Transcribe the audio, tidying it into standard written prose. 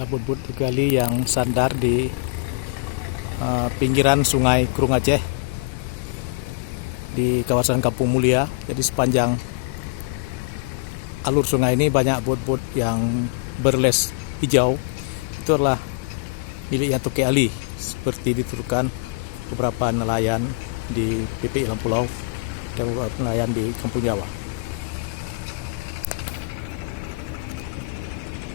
Adalah bot-bot gali yang sandar di pinggiran Sungai Krung Aceh di kawasan Kampung Mulia. Jadi sepanjang alur sungai ini banyak bot-bot yang berles hijau. Itu adalah miliknya Toke Ali, seperti dituturkan beberapa nelayan di PPI Lampu Laut dan beberapa nelayan di Kampung Jawa.